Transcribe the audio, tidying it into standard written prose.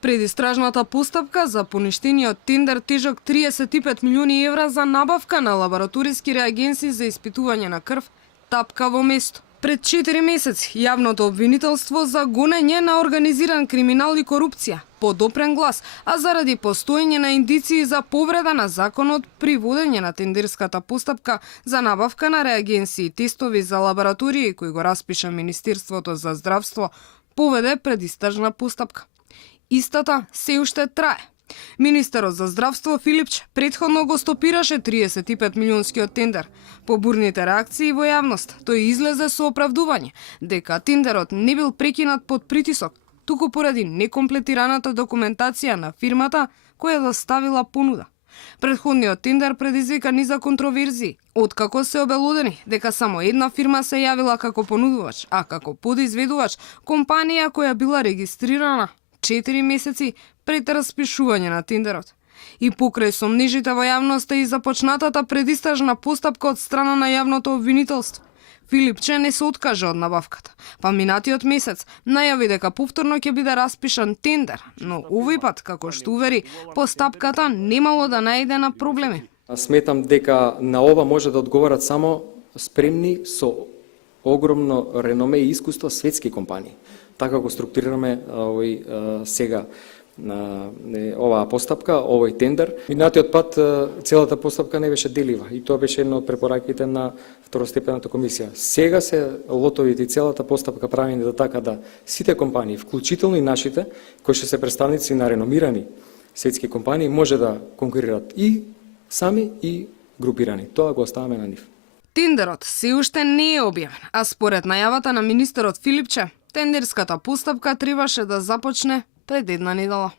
Предистражната постапка за поништениот тендер тежок 35 милиони евра за набавка на лабораториски реагенси за испитување на крв тапка во место. Пред 4 месеци јавното обвинителство за гонење на организиран криминал и корупција подопрен глас, а заради постоење на индиции за повреда на законот при водење на тендерската постапка за набавка на реагенси и тестови за лаборатории кои го распиша Министерството за здравство, поведе предистражна постапка. Истата се уште трае. Министерот за здравство Филипче претходно го стопираше 35 милионскиот тендер. По бурните реакции во јавност, тој излезе со оправдување дека тендерот не бил прекинат под притисок, туку поради некомплетираната документација на фирмата која доставила понуда. Претходниот тендер предизвика низа контроверзии, откако се обелодени дека само една фирма се јавила како понудувач, а како подизведувач компанија која била регистрирана 4 месеци пред распишување на тендерот. И покрај сомнежите во јавноста и започнатата предистражна постапка од страна на јавното обвинителство, Филипче не се откажа од набавката, па минатиот месец најави дека повторно ќе биде распишан тендер, но овој пат, како што увери, постапката немало да најде на проблеми. Сметам дека на ова може да одговорат само спремни со огромно реноме и искуство светски компании. Така го структурираме сега оваа постапка, овој тендер. Минатиот пат целата постапка не беше делива и тоа беше една од препораките на второстепената комисија. Сега се лотовите и целата постапка правени да така да сите компании, вклучително и нашите, кои што се представници на реномирани светски компании, може да конкурират и сами и групирани. Тоа го оставаме на нив. Тендерот се уште не е објавен, а според најавата на министерот Филипче, тендерската постапка требаше да започне пред една недела.